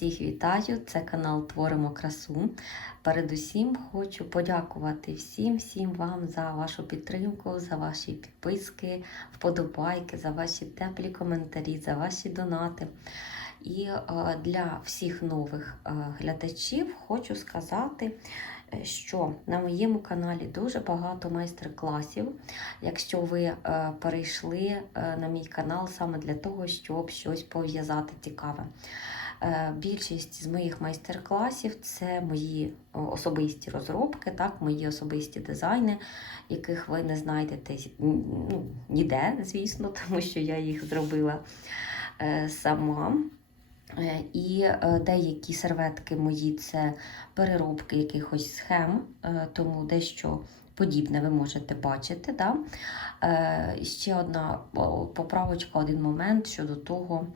Всіх вітаю! Це канал Творимо красу. Передусім хочу подякувати всім всім вам за вашу підтримку, за ваші підписки, вподобайки, за ваші теплі коментарі, за ваші донати. І е, для всіх нових е, глядачів хочу сказати, е, що на моєму каналі дуже багато майстер-класів. Якщо ви перейшли на мій канал саме для того, щоб щось пов'язати цікаве. Е, Більшість з моїх майстер-класів це мої особисті розробки, так, мої особисті дизайни, яких ви не знайдете ну, ніде, звісно, тому що я їх зробила е, сама. Е, І деякі серветки мої це переробки якихось схем, тому дещо подібне ви можете бачити. Да? Ще одна поправочка, один момент щодо того,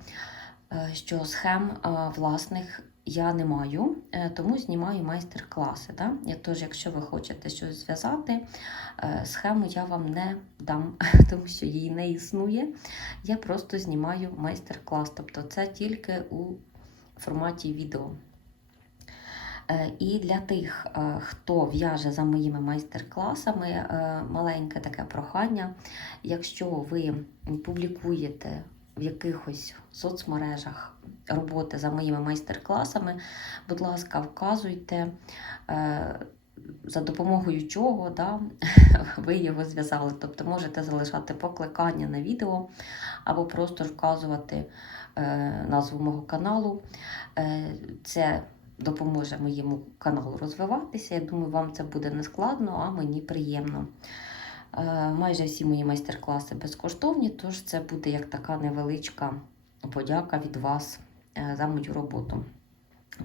що схем е, власних я не маю, е, тому знімаю майстер-класи. Да? Я Тож, якщо ви хочете щось зв'язати, е, схему я вам не дам, тому що її не існує. Я просто знімаю майстер-клас, тобто це тільки у форматі відео. Е, І для тих, е, хто в'яже за моїми майстер-класами, е, маленьке таке прохання. Якщо ви публікуєте в якихось соцмережах роботи за моїми майстер-класами, будь ласка, вказуйте, е, за допомогою чого да, ви його зв'язали. Тобто можете залишати покликання на відео або просто вказувати е, назву мого каналу. Е, Це допоможе моєму каналу розвиватися. Я думаю, вам це буде не складно, а мені приємно. Е, Майже всі мої майстер-класи безкоштовні, тож це буде як така невеличка подяка від вас е, за мою роботу.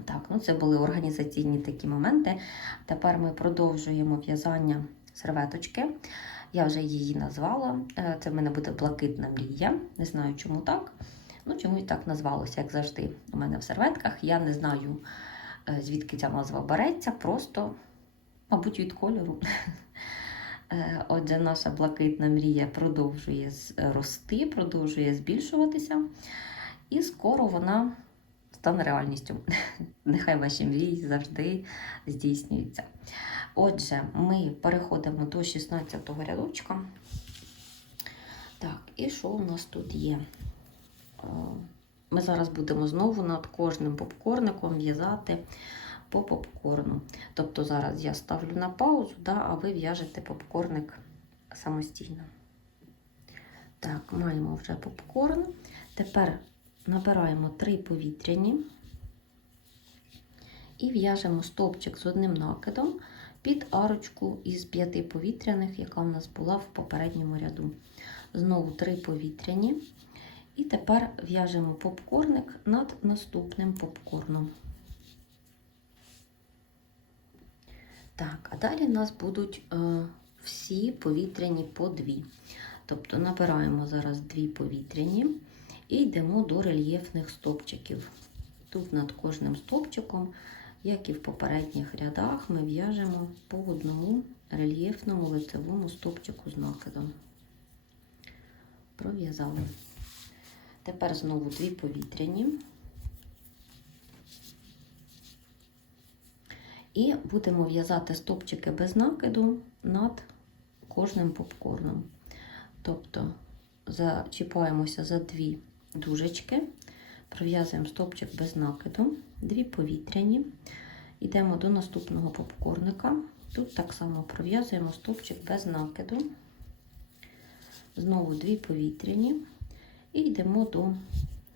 Так, ну це були організаційні такі моменти. Тепер ми продовжуємо в'язання серветочки. Я вже її назвала. Е, Це в мене буде блакитна мрія. Не знаю, чому так. Ну, чому і так назвалося, як завжди, у мене в серветках. Я не знаю, звідки ця назва береться, просто, мабуть, від кольору. Е, Отже, наша блакитна мрія продовжує рости, продовжує збільшуватися, і скоро вона стане реальністю. Нехай ваші мрії завжди здійснюються. Отже, ми переходимо до 16-го рядочка. Так, і що у нас тут є? Е, Ми зараз будемо знову над кожним попкорником в'язати по попкорну. Тобто зараз я ставлю на паузу, да, а ви в'яжете попкорник самостійно. Так, маємо вже попкорн. Тепер набираємо три повітряні і в'яжемо стовпчик з одним накидом під арочку із п'яти повітряних, яка у нас була в попередньому ряду. Знову три повітряні. І тепер в'яжемо попкорник над наступним попкорном. Так, а далі в нас будуть е, всі повітряні по дві. Тобто набираємо зараз дві повітряні і йдемо до рельєфних стопчиків. Тут над кожним стопчиком, як і в попередніх рядах, ми в'яжемо по одному рельєфному лицевому стопчику з накидом. Пров'язали. Тепер знову дві повітряні. І будемо в'язати стопчики без накиду над кожним попкорном. Тобто зачіпаємося за дві дужечки, пров'язуємо стопчик без накиду, дві повітряні, йдемо до наступного попкорника. Тут так само пров'язуємо стопчик без накиду, знову дві повітряні, і йдемо до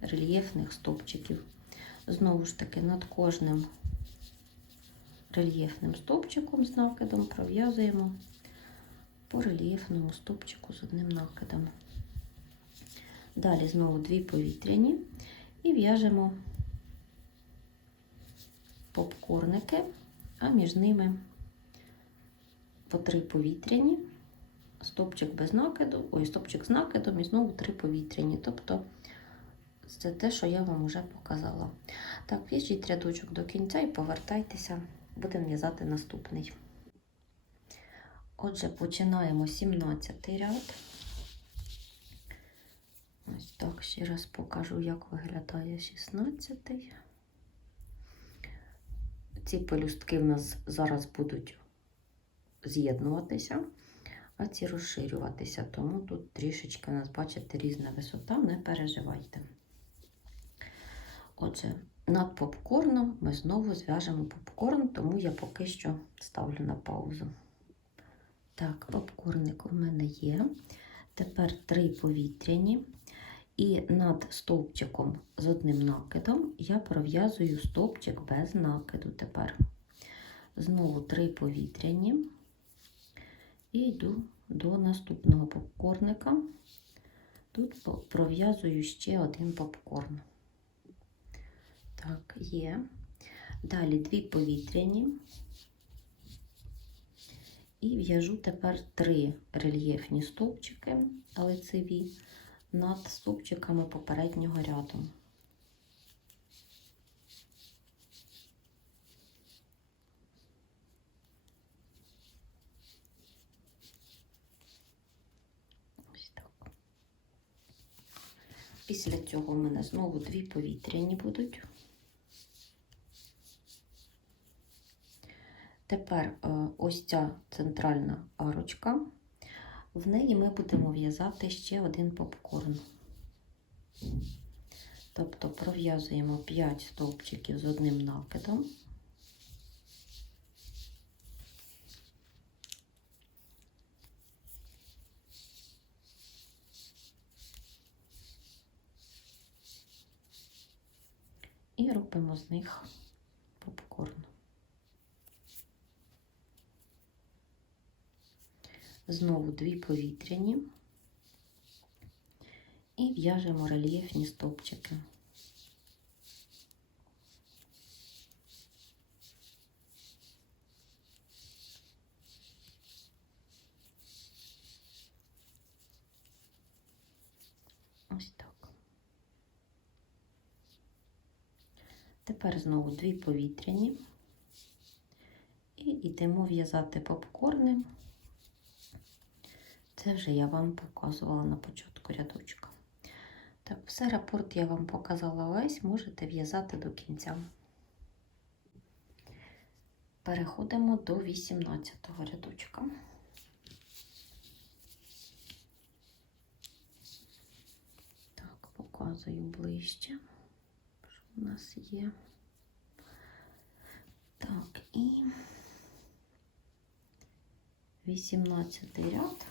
рельєфних стопчиків. Знову ж таки, над кожним рельєфним стовпчиком з накидом пров'язуємо по рельєфному стовпчику з одним накидом. Далі знову дві повітряні і в'яжемо попкорники, а між ними по три повітряні, стовпчик без накиду, ой, стовпчик з накидом і знову три повітряні. Тобто це те, що я вам вже показала. Так, в'яжіть рядочок до кінця і повертайтеся будемо в'язати наступний. Отже, починаємо 17 ряд. Ось так ще раз покажу, як виглядає 16. ці пелюстки в нас зараз будуть з'єднуватися, а ці розширюватися. Тому тут трішечки у нас, бачите, різна висота, не переживайте. Отже, над попкорном ми знову зв'яжемо попкорн, тому я поки що ставлю на паузу. Так, попкорник у мене є. Тепер три повітряні. І над стовпчиком з одним накидом я пров'язую стовпчик без накиду тепер. Знову три повітряні. І йду до наступного попкорника. Тут пров'язую ще один попкорн. Так, є. Далі дві повітряні. І в'яжу тепер три рельєфні стовпчики лицеві над стовпчиками попереднього ряду. Ось так. Після цього в мене знову дві повітряні будуть. Тепер е, ось ця центральна арочка. В неї ми будемо в'язати ще один попкорн. Тобто пров'язуємо 5 стовпчиків з одним накидом. І робимо з них попкорн. Знову дві повітряні і в'яжемо рельєфні стовпчики. Ось так. Тепер знову дві повітряні і йдемо в'язати попкорни. Це вже я вам показувала на початку рядочка. Так, все рапорт я вам показала весь, можете в'язати до кінця. Переходимо до 18 рядочка. Так, показую ближче, що у нас є. Так, і 18 ряд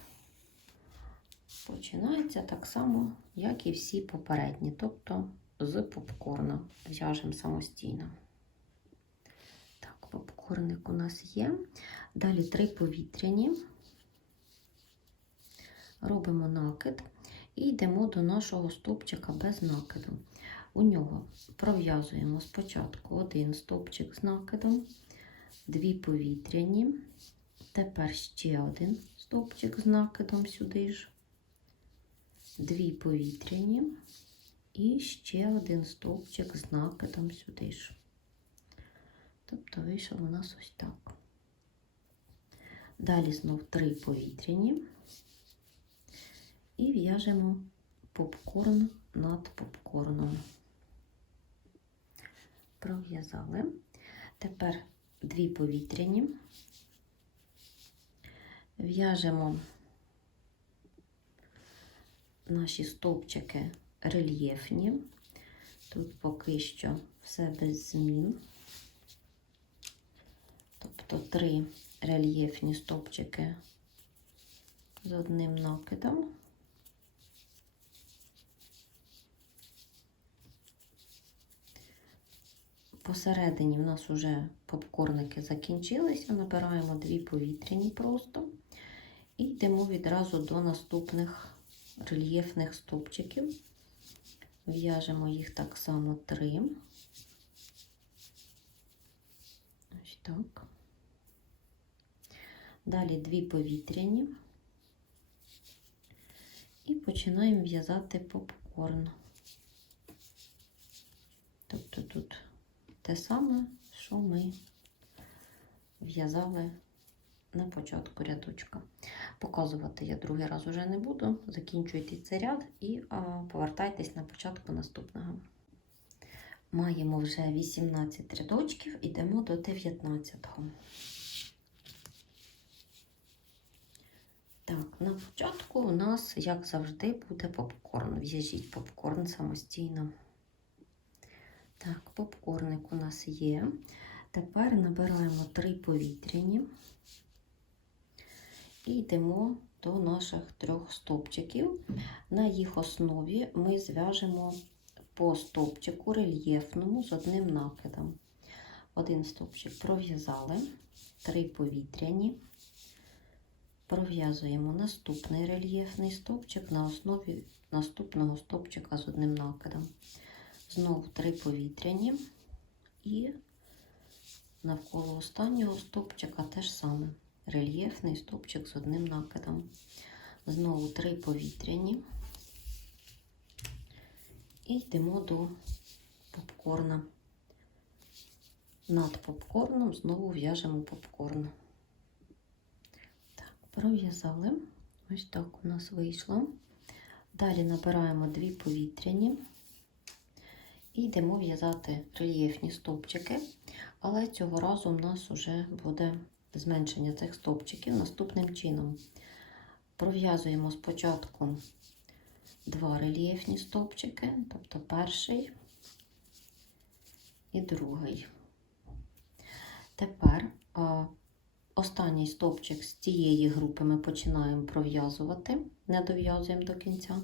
починається так само, як і всі попередні, тобто з попкорна. В'яжемо самостійно. Так, попкорник у нас є. Далі три повітряні. Робимо накид і йдемо до нашого стовпчика без накиду. У нього пров'язуємо спочатку один стовпчик з накидом, дві повітряні, тепер ще один стовпчик з накидом сюди ж дві повітряні і ще один стовпчик з накидом сюди ж. Тобто вийшов у нас ось так. Далі знов три повітряні і в'яжемо попкорн над попкорном. Пров'язали. Тепер дві повітряні, в'яжемо наші стовпчики рельєфні. Тут поки що все без змін. Тобто три рельєфні стовпчики з одним накидом. Посередині в нас вже попкорники закінчилися, набираємо дві повітряні просто і йдемо відразу до наступних рельєфних стовпчиків. В'яжемо їх так само три. Ось так. Далі дві повітряні. І починаємо в'язати попкорн. Тобто тут те саме, що ми в'язали на початку рядочка. Показувати я другий раз уже не буду. Закінчуйте цей ряд і а, повертайтесь на початку наступного. Маємо вже 18 рядочків, ідемо до 19-го. Так, на початку у нас, як завжди, буде попкорн. В'яжіть попкорн самостійно. Так, попкорник у нас є. Тепер набираємо три повітряні і йдемо до наших трьох стовпчиків. На їх основі ми зв'яжемо по стовпчику рельєфному з одним накидом. Один стовпчик пров'язали, три повітряні. Пров'язуємо наступний рельєфний стовпчик на основі наступного стовпчика з одним накидом. Знову три повітряні і навколо останнього стовпчика теж саме рельєфний стовпчик з одним накидом. Знову три повітряні і йдемо до попкорна. Над попкорном знову в'яжемо попкорн. Так, пров'язали. Ось так у нас вийшло. Далі набираємо дві повітряні і йдемо в'язати рельєфні стовпчики, але цього разу у нас вже буде зменшення цих стовпчиків наступним чином. Пров'язуємо спочатку два рельєфні стовпчики, тобто перший і другий. Тепер а, останній стовпчик з цієї групи ми починаємо пров'язувати, не дов'язуємо до кінця.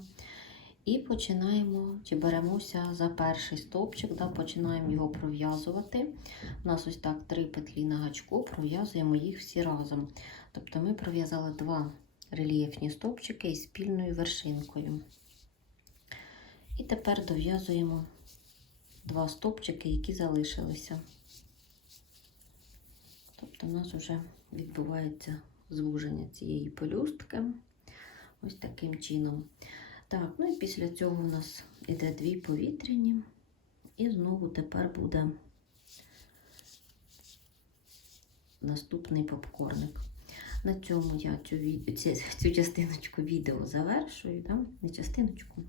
І починаємо, чи беремося за перший стовпчик, да, починаємо його пров'язувати. У нас ось так три петлі на гачку, пров'язуємо їх всі разом. Тобто ми пров'язали два рельєфні стовпчики із спільною вершинкою. І тепер дов'язуємо два стовпчики, які залишилися. Тобто у нас вже відбувається звуження цієї пелюстки. Ось таким чином. Так, ну і після цього у нас іде дві повітряні, і знову тепер буде наступний попкорник. На цьому я цю, цю, цю частиночку відео завершую, да? не частиночку.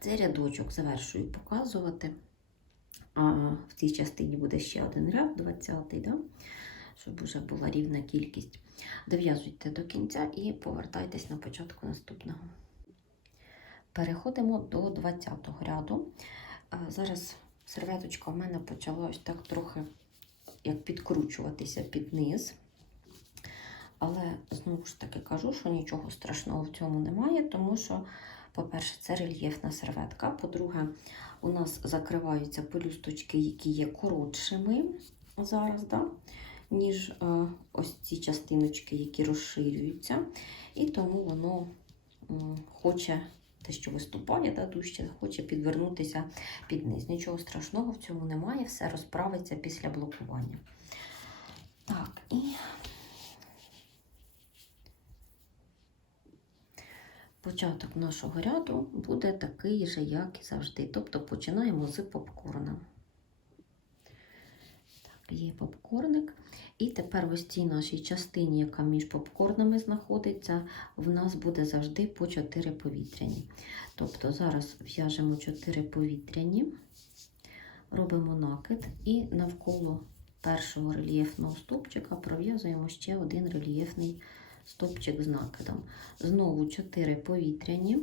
Цей рядочок завершую показувати. А в цій частині буде ще один ряд, 20-й, да? щоб вже була рівна кількість. Дов'язуйте до кінця і повертайтесь на початку наступного. Переходимо до 20-го ряду. Зараз серветочка в мене почала ось так трохи як підкручуватися під низ. Але знову ж таки кажу, що нічого страшного в цьому немає, тому що, по-перше, це рельєфна серветка. По-друге, у нас закриваються пелюсточки, які є коротшими зараз, да? ніж е, ось ці частиночки, які розширюються. І тому воно хоче те, що виступає, та дужче, хоче підвернутися під низ. Нічого страшного в цьому немає, все розправиться після блокування. Так, і початок нашого ряду буде такий же, як і завжди. Тобто починаємо з попкорна. Є попкорник. І тепер в ось цій нашій частині, яка між попкорнами знаходиться, в нас буде завжди по 4 повітряні. Тобто зараз в'яжемо 4 повітряні, робимо накид і навколо першого рельєфного стовпчика пров'язуємо ще один рельєфний стовпчик з накидом. Знову 4 повітряні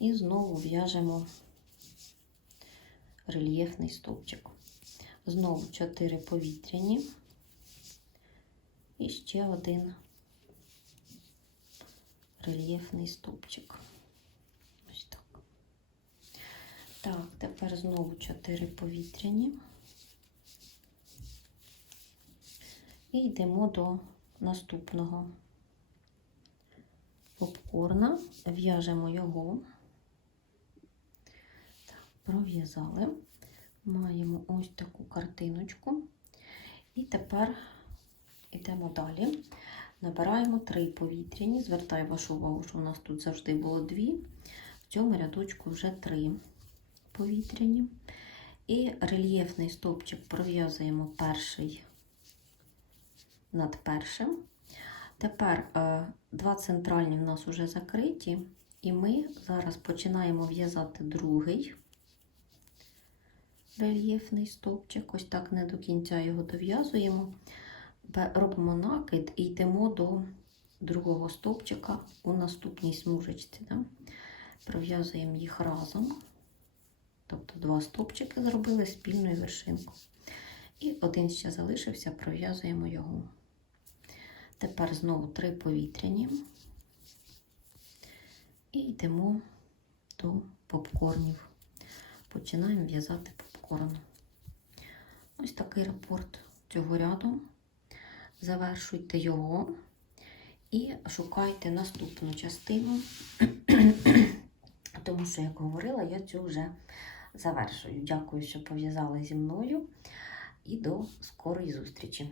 і знову в'яжемо рельєфний стовпчик. Знову 4 повітряні і ще один рельєфний стовпчик. Ось так. Так, тепер знову 4 повітряні. І йдемо до наступного попкорна, в'яжемо його, Так, пров'язали. Маємо ось таку картиночку. І тепер йдемо далі. Набираємо три повітряні. Звертаю вашу увагу, що у нас тут завжди було дві. В цьому рядочку вже три повітряні. І рельєфний стовпчик пров'язуємо перший над першим. Тепер е, два центральні в нас вже закриті, і ми зараз починаємо в'язати другий рельєфний стовпчик. Ось так не до кінця його дов'язуємо. Робимо накид і йдемо до другого стовпчика у наступній смужечці. Да? Пров'язуємо їх разом. Тобто два стовпчики зробили спільну вершинку. І один ще залишився, пров'язуємо його. Тепер знову три повітряні. І йдемо до попкорнів. Починаємо в'язати попкорн. Ось такий рапорт цього ряду. Завершуйте його і шукайте наступну частину, тому що, як говорила, я цю вже завершую. Дякую, що пов'язали зі мною і до скорої зустрічі!